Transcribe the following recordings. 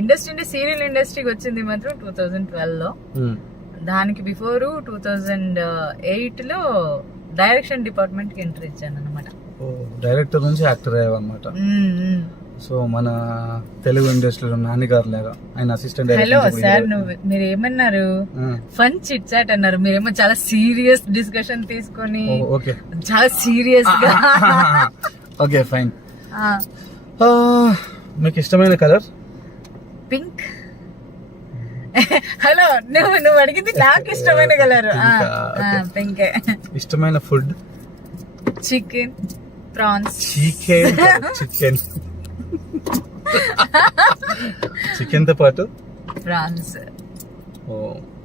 Industry serial ఇండస్ట్రీకి వచ్చింది మాత్రం 2012 లో. దానికి బిఫోర్ 2008 లో డైరెక్షన్ డిపార్ట్మెంట్ కి ఎంట్రీ ఇచ్చాను అనమాట. డైరెక్టర్ నుంచి యాక్టర్ అయ్యావన్నమాట. సో మన తెలుగు ఇండస్ట్రీలో నాన్నగారు లేగా ఆయన అసిస్టెంట్ హలో సార్, మీరు ఏమన్నారు? ఫన్ చిట్ చాట్ అన్నారు. మీరేమో చాలా సీరియస్ డిస్కషన్ తీసుకొని చాలా సీరియస్ గా. Okay fine. మీకు ఇష్టమైన కలర్? పింక్. హలో, నువ్వు అడిగింది నాకు ఇష్టమైన కలర్ పింక్. ఇష్టమైన food? Chicken, prawns. Chicken chicken తో పాటు ప్రాన్స్. ఓ,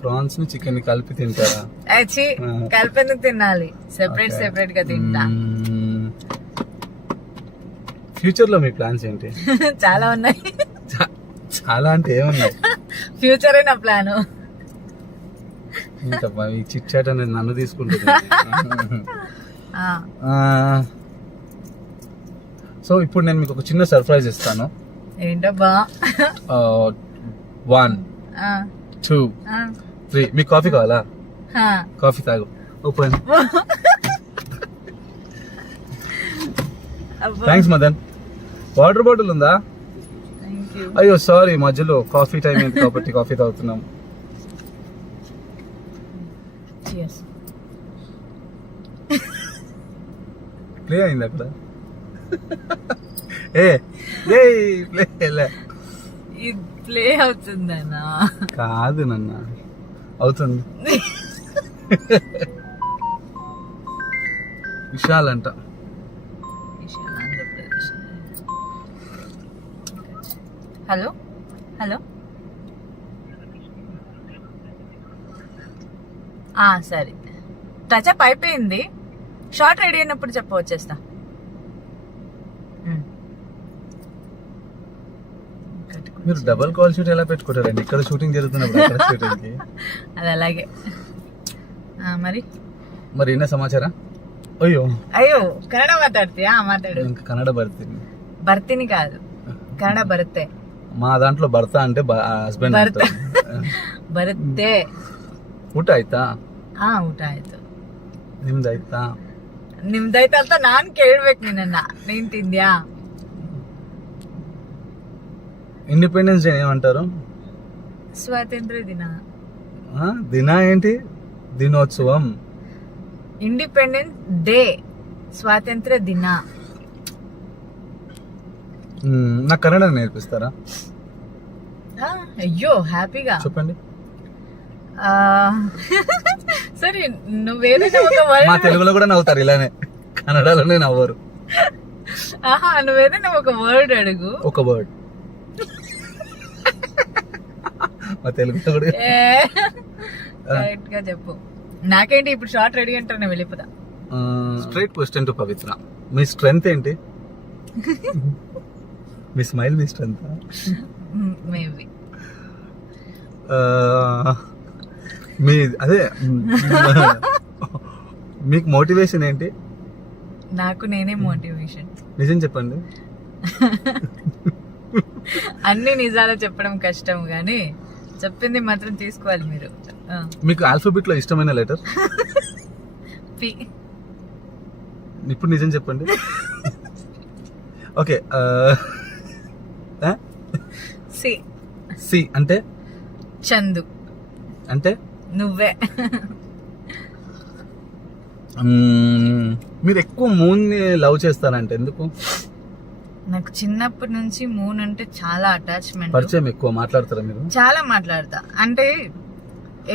ప్రాన్స్ ని చికెన్ ని కలిపి తింటారా? కలిపి తినాలి, సెపరేట్ గా తింటా. ఫ్యూచర్ లో మీ ప్లాన్స్ ఏంటి? చాలా ఉన్నాయి. చాలా అంటే ఏమున్నాయి? ఫ్యూచరే నా ప్లాన్. ఈ చిట్ చాట్ అనేది నన్ను తీసుకుంటుంది. సో ఇప్పుడు నేను మీకు ఒక చిన్న సర్ప్రైజ్ ఇస్తాను. ఏంటబ్బా? 1 2 3. మీకు కాఫీ కావాలా? కాఫీ తాగు. Open. Thanks Madan. Water bottle ఉందా? అయ్యో సారీ, మధ్యలో కాఫీ టైం ఏంటి కాబట్టి కాఫీ తాగుతున్నాం. ప్లే అయింది అక్కడ. ప్లే అవుతుందన్నా? కాదు నన్న, అవుతుంది. విశాల్ అంట. హలో హలో, సరే టచ్అప్ అయిపోయింది. షార్ట్ రెడీ అయినప్పుడు చెప్ప, వచ్చేస్తా. మీరు డబుల్ కాల్ షూట్ ఎలా పెట్టుకుంటారండి? ఇక్కడ షూటింగ్ జరుగుతున్నప్పుడు అక్కడ షూటింగ్ కి. అది అలాగే. మరి ఏనా సమాచారం? అయ్యో కన్నడ మాట్లాడుతీయా? మాట్లాడు. ఇంకా కన్నడ భర్తిని కాదు, కన్నడ భర్తే. మా దాంట్లో భర్త అంటే ಹಸ್ಬೆಂಡ್. ಬರುತ್ತೆ. ಊಟ ಆಯ್ತಾ? ಊಟ ಆಯ್ತು. ನಿಮ್ದಾಯ್ತಾ? ನಿಮ್ದಾಯ್ತಾ ಅಂತ ನಾನ್ ಕೇಳ್ಬೇಕು ನಿನ್ನ. ನೀನ್ ತಿಂದ್ಯಾ? ఇండిపెండెన్స్ డే ఏమంటారు? స్వాతంత్ర దిన. దిన ఏంటి? దినోత్సవం. ఇండిపెండెన్స్ డే, స్వాతంత్ర దిన. నాకు కన్నడ నేర్పిస్తారా? అయ్యో హ్యాపీగా చెప్పండి. సరే, నువ్వేదైనా ఒక వర్డ్. మా తెలుగులో కూడా నవ్వుతారు ఇలానే, కన్నడలోనే నవ్వరు. నువ్వేదైనా ఒక వర్డ్ అడుగు. ఒక వర్డ్ మా తెలుగులో కూడా కరెక్ట్ గా చెప్పు. నాకేంటి ఇప్పుడు షార్ట్ రెడీ అంటారు, నేను వెళ్ళిపోతా. Straight question to Pavitra. Me strength ఏంటి? మీ స్మైల్ మీ స్ట్రెంగ్త్? మేబీ. మీ అదే మీకు మోటివేషన్ ఏంటి? నాకు నేనే మోటివేషన్. నిజం చెప్పండి. అన్ని నిజాలు చెప్పడం కష్టం గానీ చెప్పింది మాత్రం తీసుకోవాలి మీరు. మీకు ఆల్ఫాబెట్ లో ఇష్టమైన లెటర్? పి. ఇప్పుడు నిజం చెప్పండి. ఓకే. సి. సి అంటే? చందు. అంటే? నువ్వే. మీరు ఎక్కువ మూన్ ని లవ్ చేస్తారంటే ఎందుకు? నాకు చిన్నప్పటి నుంచి మూన్ అంటే చాలా అటాచ్మెంట్. పరిచయం ఎక్కువ మాట్లాడతారా మీరు? చాలా మాట్లాడతా. అంటే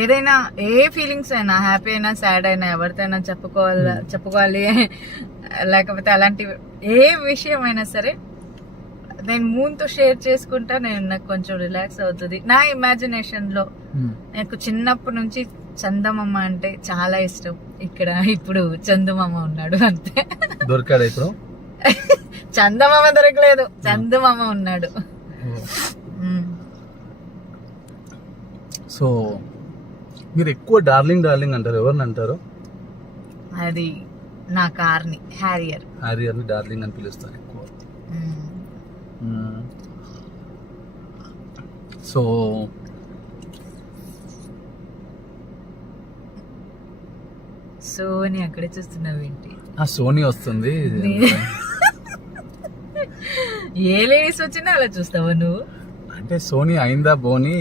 ఏదైనా ఏ ఫీలింగ్స్ అయినా, హ్యాపీ అయినా సాడ్ అయినా ఎవరితోనైనా చెప్పుకోవాలి లేకపోతే అలాంటి ఏ విషయం అయినా సరే నేను మూన్ తో షేర్ చేసుకుంటా. నాకు కొంచెం రిలాక్స్ అవుతుంది. నా ఇమాజినేషన్ లో నాకు చిన్నప్పటి నుంచి చందమామ అంటే చాలా ఇష్టం. ఇప్పుడు చందమామ ఉన్నాడు అంతే. దొరికాడు ఇప్పుడు? చందమామ దొరకలేదు, చందమామ ఉన్నాడు. సో మీరు ఎక్కువ డార్లింగ్ అంటారు, ఎవరిని అంటారు? అది నా కార్ని, హ్యారియర్. హ్యారియర్ ని డార్లింగ్ అని పిలుస్తారు ఎక్కువ. సో సోని అక్కడే చూస్తున్నావు ఏంటి? ఆ సోనీ వస్తుంది. ఏ లేడీస్ వచ్చినా అలా చూస్తావా నువ్వు? అంటే సోనీ అయిందా బోని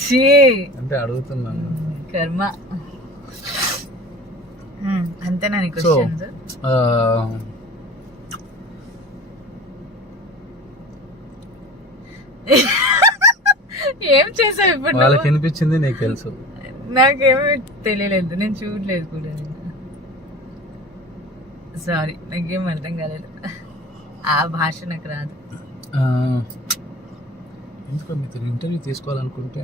ఛీ, అంటే అడుగుతున్నాను. కర్మ. అంతేనా నీ సో క్వశ్చన్స్? ఏం చేసావు ఇప్పుడు వాళ్ళకి నువ్వు? వినిపించింది నీకు తెలుసు. నాకేమీ తెలియలేదు, నేను చూడలేదు కూడా. సారీ, నాకేం అర్థం కాలేదు. ఆ భాష నాకు రాదు. ఎందుకు మీతో ఇంటర్వ్యూ తీసుకోవాలనుకుంటే,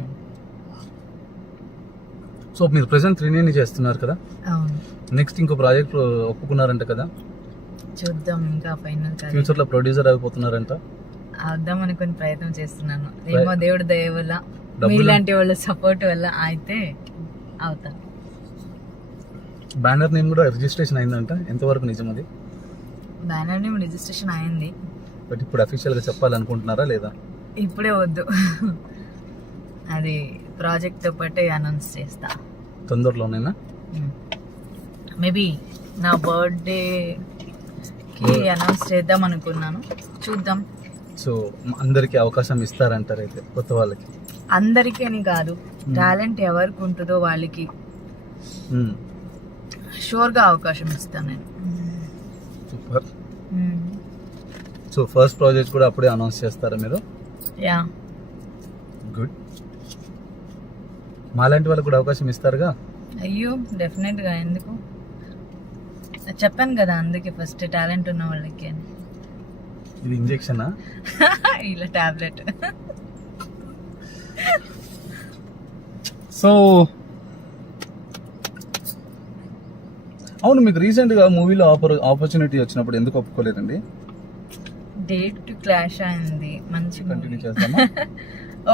సో మీరు ప్రెసెంట్ త్రినేని చేస్తున్నారు కదా, అవును, నెక్స్ట్ ఇంకో ప్రాజెక్ట్ ఒప్పుకున్నారంట కదా, చూద్దాం. ఇంకా ఫైనల్ ఫ్యూచర్ లో ప్రొడ్యూసర్ అయిపోతున్నారంట. అవుదాం అనుకుని ప్రయత్నం చేస్తున్నాను. ఏమో దేవుడి దయ వల్ల, డబ్బులు- మీలాంటి వాళ్ళ సపోర్ట్ వల్ల అయితే అవుతాను. బ్యానర్ నేమ్ కూడా రిజిస్ట్రేషన్ అయిందంట, ఎంతవరకు నిజం అది? బ్యానర్ నేమ్ రిజిస్ట్రేషన్ అయింది. బట్ ఇప్పుడు అఫీషియల్ గా చెప్పాలనుకుంటున్నారా లేదా? ఇప్పుడే వద్దు, అది ప్రాజెక్ట్ తో పాటే అనౌన్స్ చేస్తా. తొందరలోనేనా? మేబీ నా బర్త్డే కి అనౌన్స్ చేద్దాం అనుకున్నాను, చూద్దాం. సో అందరికి అవకాశం ఇస్తారంటారు అయితే, కొత్త వాళ్ళకి? అందరికీ అని కాదు, టాలెంట్ ఎవరికి ఉంటుందో వాళ్ళకి షూర్ గా అవకాశం ఇస్తాను నేను. సూపర్. సో ఫస్ట్ ప్రాజెక్ట్ కూడా అప్పుడే అనౌన్స్ చేస్తారా మీరు? Yeah, good. మాలాంటి వాళ్ళకి కూడా అవకాశం ఇస్తారుగా? అయ్యో డెఫినెట్ గా, ఎందుకు? చెప్పాను కదా, అందుకే ఫస్ట్ టాలెంట్ ఉన్న వాళ్ళకి అని. ఇది ఇంజెక్షనా? ఇలా టాబ్లెట్. సో అవును, మీకు రీసెంట్ గా మూవీలో ఆపర్చునిటీ వచ్చినప్పుడు ఎందుకు ఒప్పుకోలేదండి? డేట్ క్లాష్ అయింది. మంచి కంటిన్యూ చేద్దామా?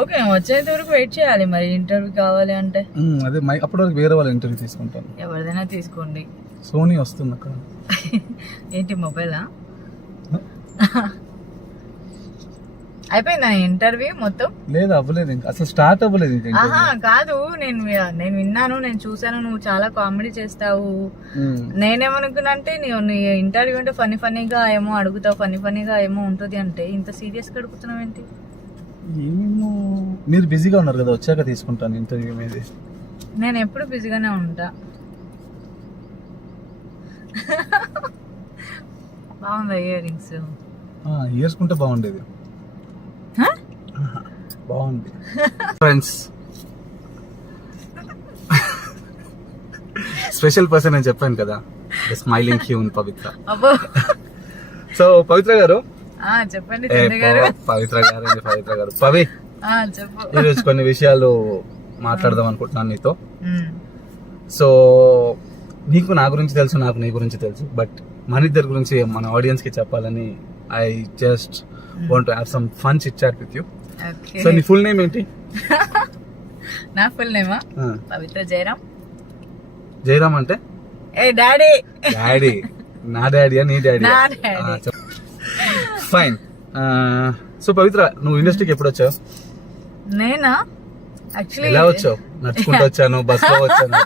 ఓకే, వచ్చేంత వరకు వెయిట్ చేయాలి మరి. ఇంటర్వ్యూ కావాలి అంటే అదే అప్పటి వరకు వేరే వాళ్ళ ఇంటర్వ్యూ తీసుకుంటాను. ఎవరిదైనా తీసుకోండి. సోనీ వస్తుంది అక్కడ. ఏంటి, మొబైలా? అయిపోయిందా ఇంటర్వ్యూ మొత్తం? లేదు, అవ్వలేదు ఇంకా, అసలు స్టార్ట్ అవ్వలేదు ఇంకా ఆహా కాదు, నేను విన్నాను, నేను చూసాను, నువ్వు చాలా కామెడీ చేస్తావు. నేనేమనుకున్నా అంటే నీ ఇంటర్వ్యూ అంటే ఫన్నీగా ఏమో అడుగుతావు, ఫన్నీగా ఏమో ఉంటుంది అంటే, ఇంత సీరియస్ గా అడుగుతున్నావు ఏంటి? ఏమో, మీరు బిజీగా ఉన్నారు కదా, వచ్చాక తీసుకుంటాను ఇంటర్వ్యూ మీది. నేను ఎప్పుడు బిజీగానే ఉంటా. బాగుందా ఇయర్ రింగ్స్? వేసుకుంటే బాగుండేది. బాగుంది. ఫ్రెండ్స్, స్పెషల్ పర్సన్ అని చెప్పాను కదా, స్మైలింగ్ హ్యూమన్ పవిత్ర. అబ్బో, సో పవిత్ర గారు, చెప్పండి చంద్ర గారు. పవిత్ర గారు పవి, చెప్పు. ఈరోజు కొన్ని విషయాలు మాట్లాడదాం అనుకుంటున్నాను నీతో. సో నీకు నా గురించి తెలుసు, నాకు నీ గురించి తెలుసు, బట్ మన ఇద్దరి గురించి మన ఆడియన్స్ కి చెప్పాలని I just want to have some fun chit chat with you. So నీ ఫుల్ నేమ్ ఏంటి? నా ఫుల్ నేమా పవిత్ర జయరామ్. జయరామ్ అంటే ఏ డాడీ? డాడీ? నా డాడీయా నీ డాడీ? నా డాడీ. ఫైన్. సో పవిత్ర, నువ్వు ఇండస్ట్రీకి ఎప్పుడు వచ్చావు? నేనా? యాక్చువల్లీ ఎలా వచ్చావు? నడుచుకుంటూ వచ్చాను, బస్ లో వచ్చాను?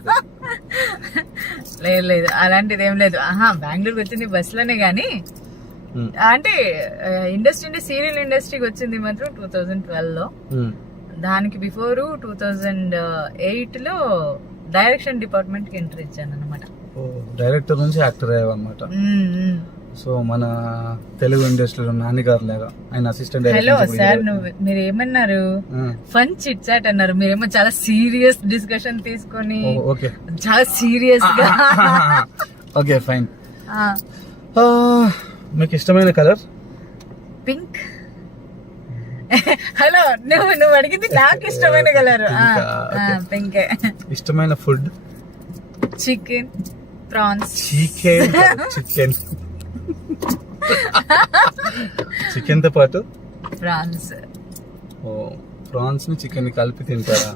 లేదు, అలాంటిది ఏం లేదు. బెంగళూరుకి వచ్చింది బస్ లోనే గానీ, అంటే ఇండస్ట్రీ సీరియల్ ఇండస్ట్రీకి వచ్చింది మాత్రం 2012 లో. దానికి బిఫోర్ 2008 లో డైరెక్షన్ డిపార్ట్మెంట్ కి ఎంటర్ ఇచ్చాను అనమాట. డైరెక్టర్ నుంచి యాక్టర్ అయ్యావన్నమాట. సో మన తెలుగు ఇండస్ట్రీలో నాన్నగారు లాగా ఆయన అసిస్టెంట్ హలో డైరెక్టర్. సార్, మీరు ఏమన్నారు? ఫన్ చిట్ చాట్ అన్నారు, మీరేమో చాలా సీరియస్ డిస్కషన్ తీసుకొని ఓకే, చాలా సీరియస్ గా. Okay fine. మీకు ఇష్టమైన కలర్? పింక్. హలో, నువ్వు అడిగింది నాకు ఇష్టమైన కలర్ పింక్. ఇష్టమైన food? Chicken, prawns. Chicken chicken తో పాటు ప్రాన్స్. ప్రాన్స్ ని చికెన్ కలిపి తింటారా?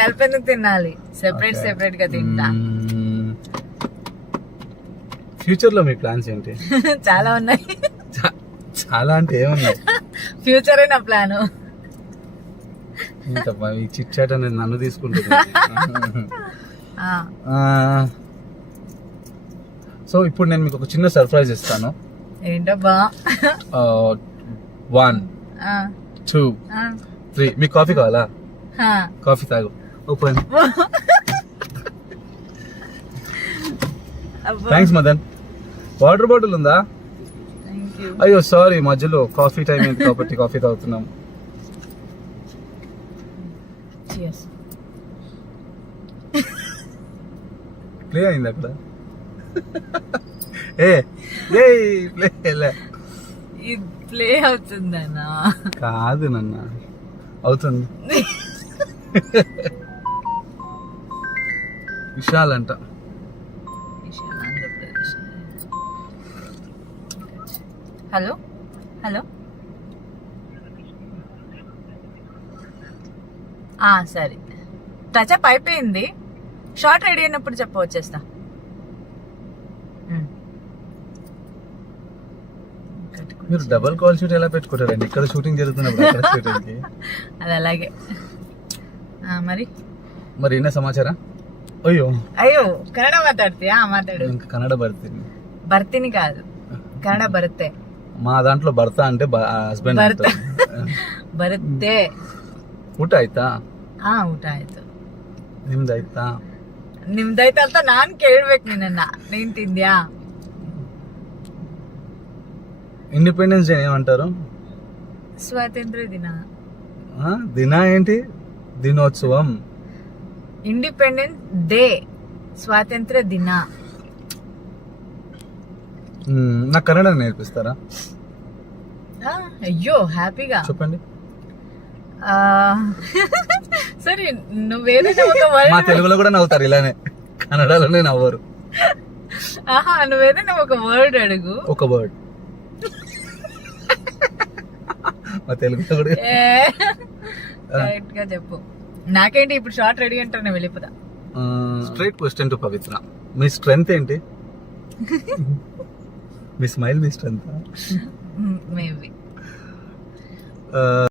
కలిపేందుకు తినాలి, సెపరేట్ గా తింటా. ఫ్యూచర్ లో మీ ప్లాన్స్ ఏంటి? చాలా ఉన్నాయి. చాలా అంటే ఏమున్నాయి? ఫ్యూచర్ నా ప్లాన్. ఏంటబ్బా ఈ చిట్ చాట్ అనేది నన్ను తీసుకుంటుంది. సో ఇప్పుడు నేను మీకు ఒక చిన్న సర్ప్రైజ్ ఇస్తాను. ఏంటబ్బా? 1 2 3 మీకు కాఫీ కావాలా? కాఫీ తాగు. Open. Thanks Madan. Water bottle ఉందా? అయ్యో సారీ, మధ్యలో కాఫీ టైం అయింది కాబట్టి కాఫీ తాగుతున్నాం. ప్లే అయింది అక్కడ. ప్లే అవుతుందన్నా? కాదు నన్న, అవుతుంది. విశాల్ అంట. హలో హలో, సరే టచ్అప్ అయిపోయింది. షార్ట్ రెడీ అయినప్పుడు చెప్ప, వచ్చేస్తా. మీరు డబుల్ కాల్ షూట్ ఎలా పెట్టుకుంటారండి? ఇక్కడ షూటింగ్ జరుగుతున్నప్పుడు అక్కడ షూటింగ్ అది అలాగే. మరి ఏనా సమాచార? అయ్యో అయ్యో, కన్నడ మాట్లాడుతీయా? మాట్లాడు. ఇంకా కన్నడ భర్తీని. భర్తీని కాదు, కన్నడ భర్తే. మా దాంట్లో భర్త అంటే ಹಸ್ಬೆಂಡ್. ಬರುತ್ತೆ. ಊಟ ಆಯ್ತಾ? ಊಟ ಆಯ್ತು. ನಿಮ್ದಾಯ್ತಾ? ನಿಮ್ದಾಯ್ತಾ ಅಂತ ನಾನ್ ಕೇಳ್ಬೇಕು ನಿನ್ನ. ನೀನ್ ತಿಂದ್ಯಾ? ఇండిపెండెన్స్ డే ఏమంటారు? స్వాతంత్ర దిన. దిన ఏంటి? దినోత్సవం. ఇండిపెండెన్స్ డే, స్వాతంత్ర దిన. నాకు కన్నడ నేర్పిస్తారా? అయ్యో హ్యాపీగా చెప్పండి. సరే, నువ్వేదైనా ఒక వర్డ్. మా తెలుగులో కూడా నవ్వుతారు ఇలానే, కన్నడలోనే నవ్వరు. నువ్వేదైనా ఒక వర్డ్ అడుగు. ఒక వర్డ్ మా తెలుగులో కూడా కరెక్ట్ గా చెప్పు. నాకేంటి ఇప్పుడు షార్ట్ రెడీ అంటే నేను వెళ్ళిపోతా. Straight question to Pavitra, me strength ఏంటి? మీ స్మైల్ మీ స్ట్రెంగ్త్? మేబీ